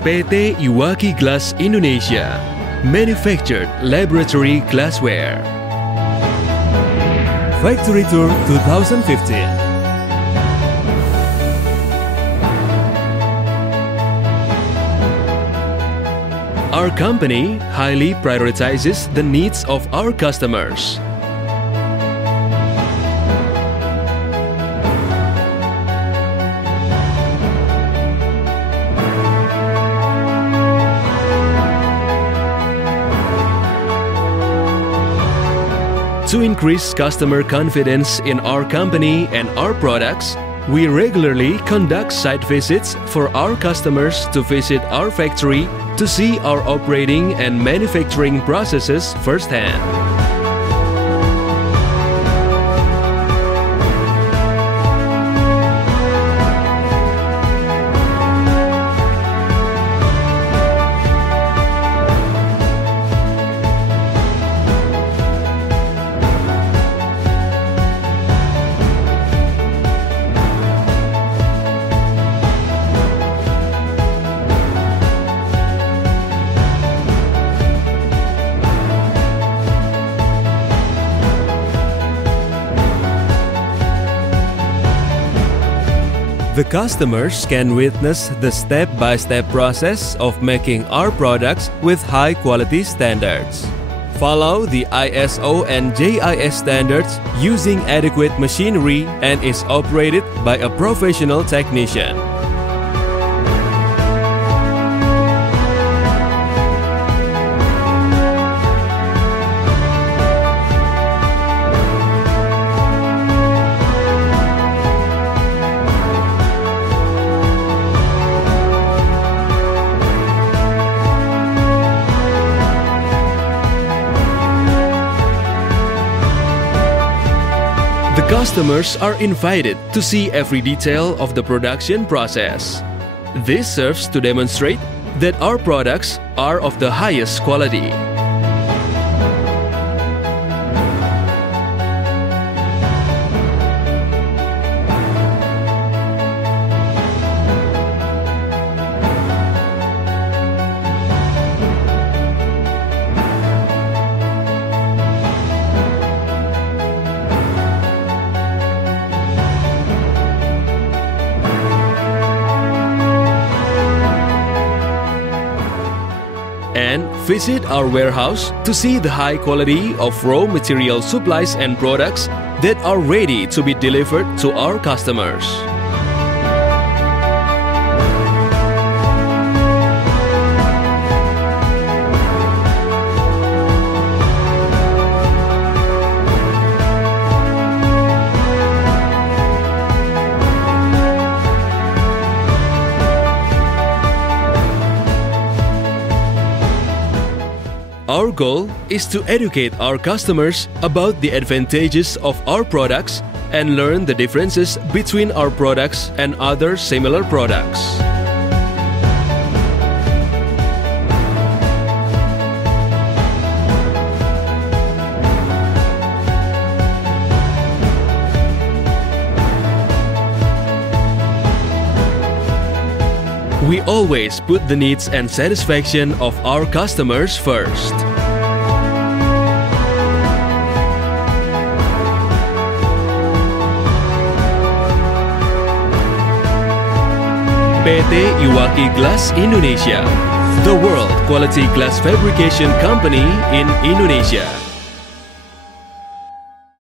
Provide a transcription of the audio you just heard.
PT Iwaki Glass Indonesia, manufactured laboratory glassware. Factory Tour 2015. Our company highly prioritizes the needs of our customers. To increase customer confidence in our company and our products, we regularly conduct site visits for our customers to visit our factory to see our operating and manufacturing processes firsthand. The customers can witness the step-by-step process of making our products with high-quality standards. Follow the ISO and JIS standards using adequate machinery and is operated by a professional technician. The customers are invited to see every detail of the production process. This serves to demonstrate that our products are of the highest quality. And visit our warehouse to see the high quality of raw material supplies and products that are ready to be delivered to our customers. Our goal is to educate our customers about the advantages of our products and learn the differences between our products and other similar products. We always put the needs and satisfaction of our customers first. PT Iwaki Glass Indonesia, the world quality glass fabrication company in Indonesia.